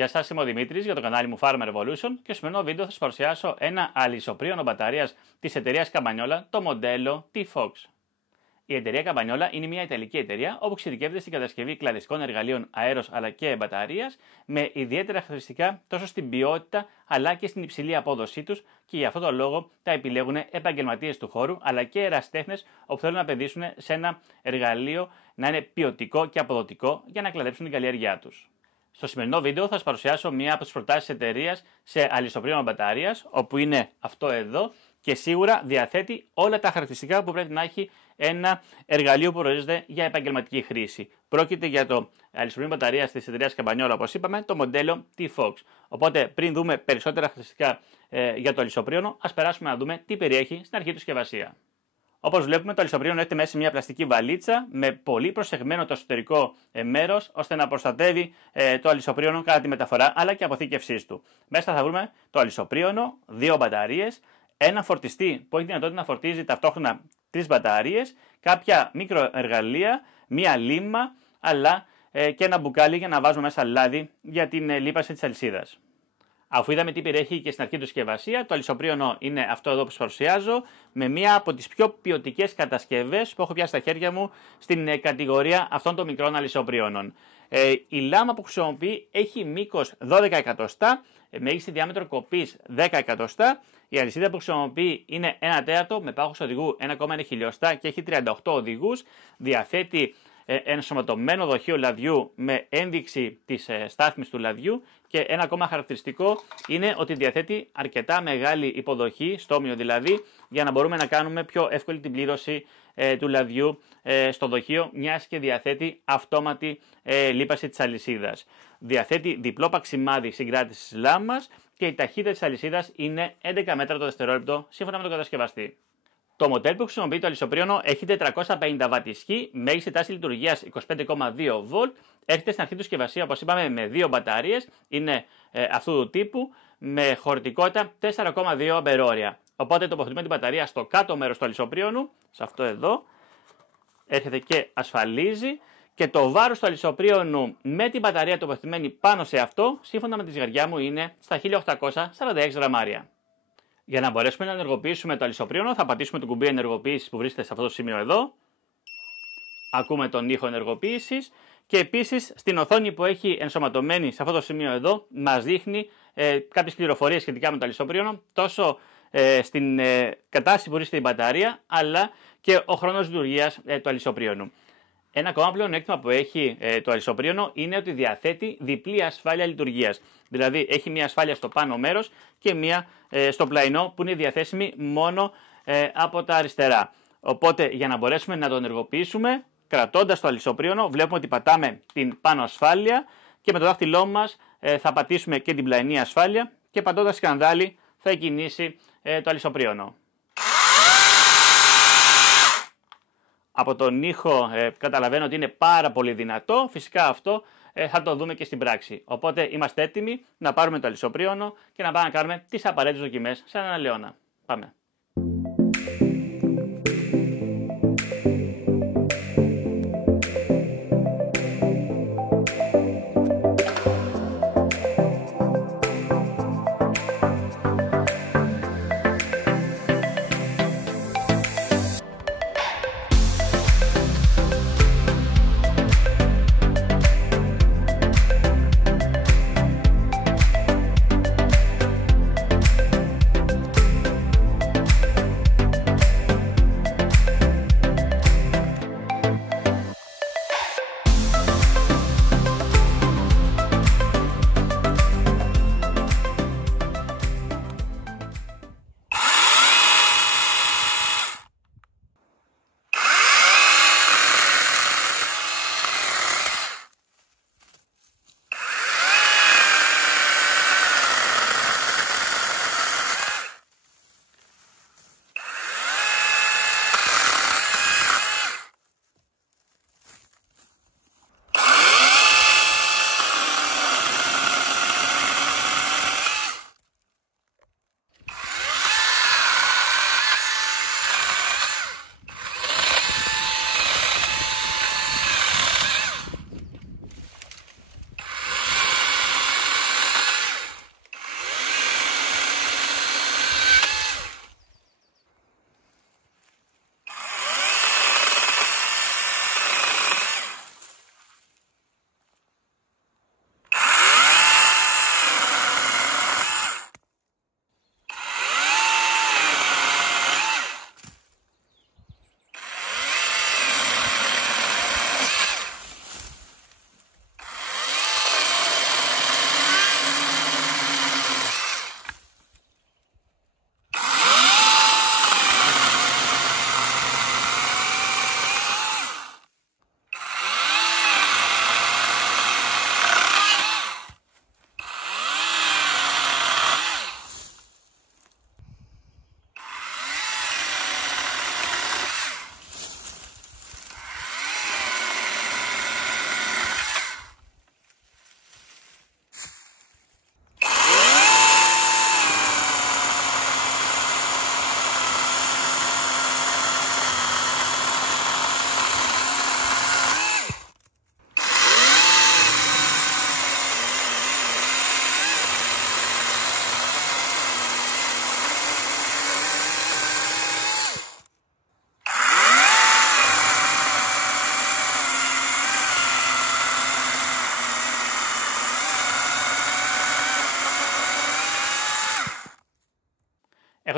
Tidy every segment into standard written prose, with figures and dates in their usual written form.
Γεια σας, είμαι ο Δημήτρης για το κανάλι μου Farm Revolution και στο σημερινό βίντεο θα σας παρουσιάσω ένα αλυσοπρίωνο μπαταρίας της εταιρείας Campagnola, το μοντέλο T-Fox. Η εταιρεία Campagnola είναι μια ιταλική εταιρεία όπου εξειδικεύεται στην κατασκευή κλαδιστικών εργαλείων αέρος αλλά και μπαταρίας με ιδιαίτερα χαρακτηριστικά τόσο στην ποιότητα αλλά και στην υψηλή απόδοσή τους και για αυτόν τον λόγο τα επιλέγουν επαγγελματίες του χώρου αλλά και ερασιτέχνες όπου θέλουν να επενδύσουν σε ένα εργαλείο να είναι ποιοτικό και αποδοτικό για να κλαδέψουν την καλλιέργειά τους. Στο σημερινό βίντεο θα σας παρουσιάσω μία από τις προτάσεις της εταιρείας σε αλυσοπρίωνο μπαταρίας, όπου είναι αυτό εδώ και σίγουρα διαθέτει όλα τα χαρακτηριστικά που πρέπει να έχει ένα εργαλείο που προορίζεται για επαγγελματική χρήση. Πρόκειται για το αλυσοπρίωνο μπαταρίας της εταιρείας Campagnola, όπως είπαμε, το μοντέλο T-Fox. Οπότε, πριν δούμε περισσότερα χαρακτηριστικά για το αλυσοπρίωνο, ας περάσουμε να δούμε τι περιέχει στην αρχή του συσκευασία. Όπως βλέπουμε, το αλυσοπρίωνο έρχεται μέσα σε μια πλαστική βαλίτσα με πολύ προσεγμένο το εσωτερικό μέρος ώστε να προστατεύει το αλυσοπρίωνο κατά τη μεταφορά αλλά και αποθήκευσής του. Μέσα θα βρούμε το αλυσοπρίωνο, 2 μπαταρίες, ένα φορτιστή που έχει δυνατότητα να φορτίζει ταυτόχρονα 3 μπαταρίες, κάποια μικροεργαλεία, μία λίμμα αλλά και ένα μπουκάλι για να βάζουμε μέσα λάδι για την λίπαση της αλυσίδας. Αφού είδαμε τι περιέχει και στην αρχή του συσκευασία, το αλυσοπρίωνο είναι αυτό εδώ που σας παρουσιάζω, με μία από τις πιο ποιοτικές κατασκευές που έχω πιάσει στα χέρια μου στην κατηγορία αυτών των μικρών αλυσοπρίωνων. Η λάμα που χρησιμοποιεί έχει μήκος 12 εκατοστά, μέγιστη διάμετρο κοπής 10 εκατοστά. Η αλυσίδα που χρησιμοποιεί είναι 1 τέταρτο με πάχος οδηγού 1,1 χιλιοστά και έχει 38 οδηγούς. Διαθέτει ενσωματωμένο δοχείο λαδιού με ένδειξη της στάθμης του λαδιού και ένα ακόμα χαρακτηριστικό είναι ότι διαθέτει αρκετά μεγάλη υποδοχή, στόμιο δηλαδή, για να μπορούμε να κάνουμε πιο εύκολη την πλήρωση του λαδιού στο δοχείο, μιας και διαθέτει αυτόματη λίπαση της αλυσίδας. Διαθέτει διπλό παξιμάδι συγκράτησης της λάμας και η ταχύτητα της αλυσίδας είναι 11 μέτρα το δευτερόλεπτο σύμφωνα με τον κατασκευαστή. Το μοντέλο που χρησιμοποιεί το αλυσοπρίωνο έχει 450 W ισχύ, μέγιστη τάση λειτουργίας 25,2 V, έρχεται στην αρχή του συσκευασία, όπως είπαμε, με 2 μπαταρίες, είναι αυτού του τύπου, με χωρητικότητα 4,2 αμπερόρια. Οπότε τοποθετούμε την μπαταρία στο κάτω μέρος του αλυσοπρίωνου, σε αυτό εδώ, έρχεται και ασφαλίζει και το βάρος του αλυσοπρίωνου με την μπαταρία τοποθετημένη πάνω σε αυτό, σύμφωνα με τη ζυγαριά μου, είναι στα 1846 γραμμάρια. Για να μπορέσουμε να ενεργοποιήσουμε το αλυσοπρίωνο, θα πατήσουμε το κουμπί ενεργοποίησης που βρίσκεται σε αυτό το σημείο εδώ. Ακούμε τον ήχο ενεργοποίησης και επίσης στην οθόνη που έχει ενσωματωμένη σε αυτό το σημείο εδώ μας δείχνει κάποιες πληροφορίες σχετικά με το αλυσοπρίωνο, τόσο στην κατάσταση που βρίσκεται η μπαταρία, αλλά και ο χρόνος λειτουργίας του αλυσοπρίωνου. Ένα ακόμα πλεονέκτημα που έχει το αλυσοπρίωνο είναι ότι διαθέτει διπλή ασφάλεια λειτουργίας. Δηλαδή έχει μία ασφάλεια στο πάνω μέρος και μία στο πλαϊνό που είναι διαθέσιμη μόνο από τα αριστερά. Οπότε για να μπορέσουμε να το ενεργοποιήσουμε, κρατώντας το αλυσοπρίωνο, βλέπουμε ότι πατάμε την πάνω ασφάλεια και με το δάχτυλό μας θα πατήσουμε και την πλαϊνή ασφάλεια και πατώντας σκανδάλι θα κινήσει το αλυσοπρίωνο. Από τον ήχο καταλαβαίνω ότι είναι πάρα πολύ δυνατό, φυσικά αυτό θα το δούμε και στην πράξη. Οπότε είμαστε έτοιμοι να πάρουμε το αλυσοπρίωνο και να πάμε να κάνουμε τις απαραίτητες δοκιμές σε έναν αλαιώνα. Πάμε.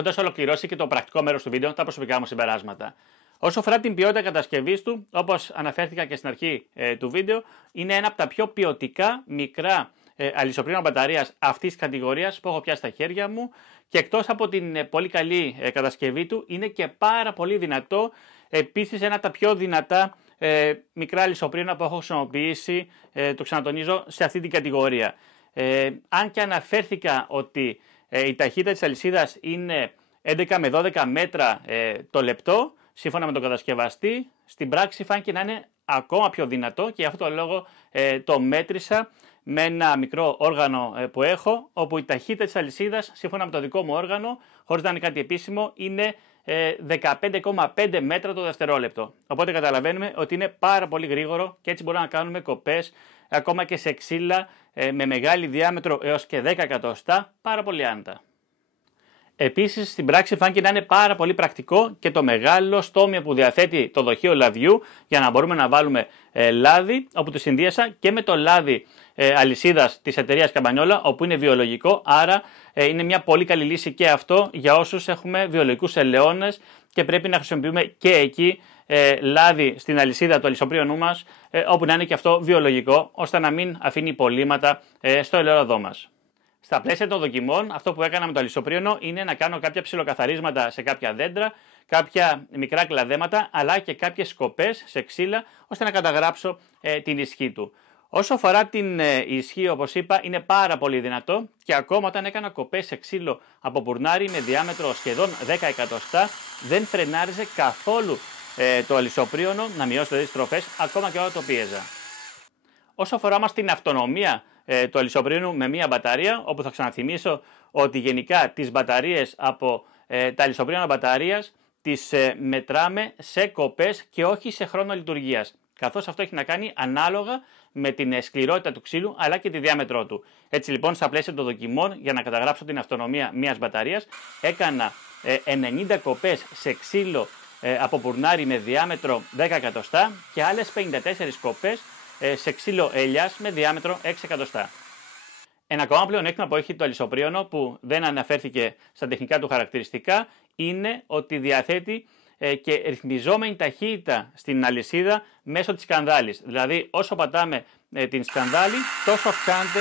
έχοντας ολοκληρώσει και το πρακτικό μέρος του βίντεο, τα προσωπικά μου συμπεράσματα. Όσο αφορά την ποιότητα κατασκευής του, όπως αναφέρθηκα και στην αρχή του βίντεο, είναι ένα από τα πιο ποιοτικά μικρά αλυσοπρίωνα μπαταρίας αυτής της κατηγορίας που έχω πιάσει στα χέρια μου, και εκτός από την πολύ καλή κατασκευή του, είναι και πάρα πολύ δυνατό. Επίσης, ένα από τα πιο δυνατά μικρά αλυσοπρίωνα που έχω χρησιμοποιήσει, το ξανατονίζω, σε αυτή την κατηγορία. Αν και αναφέρθηκα ότι η ταχύτητα της αλυσίδας είναι 11 με 12 μέτρα το λεπτό, σύμφωνα με τον κατασκευαστή, στην πράξη φάνηκε να είναι ακόμα πιο δυνατό, και γι' αυτό το λόγο το μέτρησα με ένα μικρό όργανο που έχω, όπου η ταχύτητα της αλυσίδας, σύμφωνα με το δικό μου όργανο, χωρίς να είναι κάτι επίσημο, είναι 15,5 μέτρα το δευτερόλεπτο. Οπότε καταλαβαίνουμε ότι είναι πάρα πολύ γρήγορο, και έτσι μπορούμε να κάνουμε κοπές ακόμα και σε ξύλα με μεγάλη διάμετρο έως και 10 εκατοστά, πάρα πολύ άνετα. Επίσης, στην πράξη φάνηκε να είναι πάρα πολύ πρακτικό και το μεγάλο στόμιο που διαθέτει το δοχείο λαδιού, για να μπορούμε να βάλουμε λάδι, όπου το συνδύασα και με το λάδι αλυσίδας της εταιρείας Καμπανιόλα, όπου είναι βιολογικό, άρα είναι μια πολύ καλή λύση και αυτό για όσους έχουμε βιολογικούς ελαιώνες και πρέπει να χρησιμοποιούμε και εκεί λάδι στην αλυσίδα του αλυσοπρίωνού μας, όπου να είναι και αυτό βιολογικό, ώστε να μην αφήνει υπολείμματα στο ελαιόλαδό μας. Στα πλαίσια των δοκιμών, αυτό που έκανα με το αλυσοπρίωνο είναι να κάνω κάποια ψιλοκαθαρίσματα σε κάποια δέντρα, κάποια μικρά κλαδέματα, αλλά και κάποιες σκοπές σε ξύλα, ώστε να καταγράψω την ισχύ του. Όσο αφορά την ισχύ, όπως είπα, είναι πάρα πολύ δυνατό, και ακόμα όταν έκανα κοπές σε ξύλο από πουρνάρι με διάμετρο σχεδόν 10 εκατοστά, δεν φρενάριζε καθόλου το αλυσοπρίωνο να μειώσει δηλαδή τις στροφές, ακόμα και όταν το πίεζα. Όσο αφορά μας την αυτονομία του αλυσοπρίωνου με μία μπαταρία, όπου θα ξαναθυμίσω ότι γενικά τις μπαταρίες από τα αλυσοπρίωνα μπαταρίας τις μετράμε σε κοπές και όχι σε χρόνο λειτουργίας, καθώς αυτό έχει να κάνει ανάλογα με την σκληρότητα του ξύλου αλλά και τη διάμετρό του. Έτσι λοιπόν, στα πλαίσια των δοκιμών, για να καταγράψω την αυτονομία μιας μπαταρίας, έκανα 90 κοπές σε ξύλο από πουρνάρι με διάμετρο 10 εκατοστά και άλλες 54 κοπές σε ξύλο ελιάς με διάμετρο 6 εκατοστά. Ένα ακόμα πλεονέκτημα που έχει το αλυσοπρίωνο, που δεν αναφέρθηκε στα τεχνικά του χαρακτηριστικά, είναι ότι διαθέτει και ρυθμιζόμενη ταχύτητα στην αλυσίδα μέσω της σκανδάλης. Δηλαδή, όσο πατάμε την σκανδάλη, τόσο αυξάνεται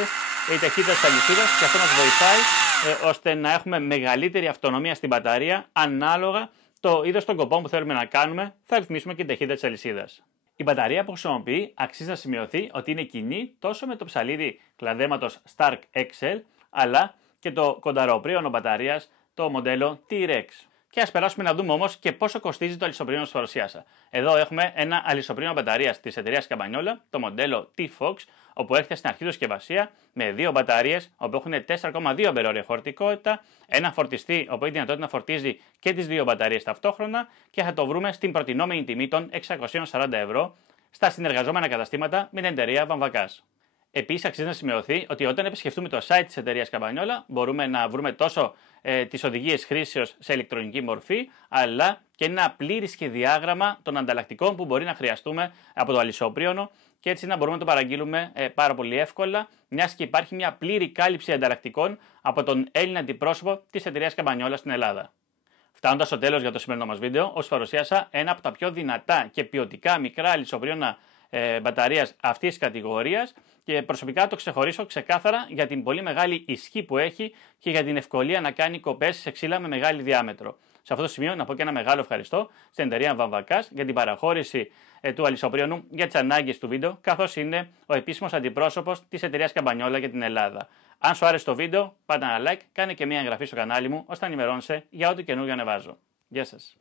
η ταχύτητα της αλυσίδας, και αυτό μας βοηθάει ώστε να έχουμε μεγαλύτερη αυτονομία στην μπαταρία, ανάλογα το είδος των κοπών που θέλουμε να κάνουμε, θα ρυθμίσουμε και την ταχύτητα της αλυσίδας. Η μπαταρία που χρησιμοποιεί αξίζει να σημειωθεί ότι είναι κοινή τόσο με το ψαλίδι κλαδέματος Stark XL, αλλά και το κονταροπρίωνο μπαταρίας, το μοντέλο T-Rex. Και ας περάσουμε να δούμε όμως και πόσο κοστίζει το αλυσοπρίωνο που παρουσιάσα. Εδώ έχουμε ένα αλυσοπρίωνο μπαταρίας της εταιρείας Καμπανιόλα, το μοντέλο T-Fox, όπου έρχεται στην αρχή του συσκευασία με δύο μπαταρίες, όπου έχουν 4,2 αμπερόρια χωρητικότητα, ένα φορτιστή, όπου έχει δυνατότητα να φορτίζει και τις δύο μπαταρίες ταυτόχρονα, και θα το βρούμε στην προτινόμενη τιμή των 640 ευρώ στα συνεργαζόμενα καταστήματα με την εταιρεία Βαμβακάς. Επίσης, αξίζει να σημειωθεί ότι όταν επισκεφτούμε το site της εταιρείας Καμπανιόλα, μπορούμε να βρούμε τόσο τις οδηγίες χρήσεως σε ηλεκτρονική μορφή, αλλά και ένα πλήρη σχεδιάγραμμα των ανταλλακτικών που μπορεί να χρειαστούμε από το αλυσοπρίωνο, και έτσι να μπορούμε να το παραγγείλουμε πάρα πολύ εύκολα, μιας και υπάρχει μια πλήρη κάλυψη ανταλλακτικών από τον Έλληνα αντιπρόσωπο της εταιρείας Καμπανιόλα στην Ελλάδα. Φτάνοντας στο τέλος για το σημερινό μας βίντεο, ως παρουσίασα ένα από τα πιο δυνατά και ποιοτικά μικρά αλυσοπρίωνα μπαταρίας αυτής της κατηγορίας, και προσωπικά το ξεχωρίσω ξεκάθαρα για την πολύ μεγάλη ισχύ που έχει και για την ευκολία να κάνει κοπές σε ξύλα με μεγάλη διάμετρο. Σε αυτό το σημείο να πω και ένα μεγάλο ευχαριστώ στην εταιρεία Βαμβακάς για την παραχώρηση του αλυσοπρίωνου για τις ανάγκες του βίντεο, καθώς είναι ο επίσημος αντιπρόσωπος της εταιρείας Καμπανιόλα για την Ελλάδα. Αν σου άρεσε το βίντεο, πάτε ένα like, κάνε και μια εγγραφή στο κανάλι μου, ώστε να ενημερώνεσαι για ό,τι καινούργιο ανεβάζω. Γεια σας!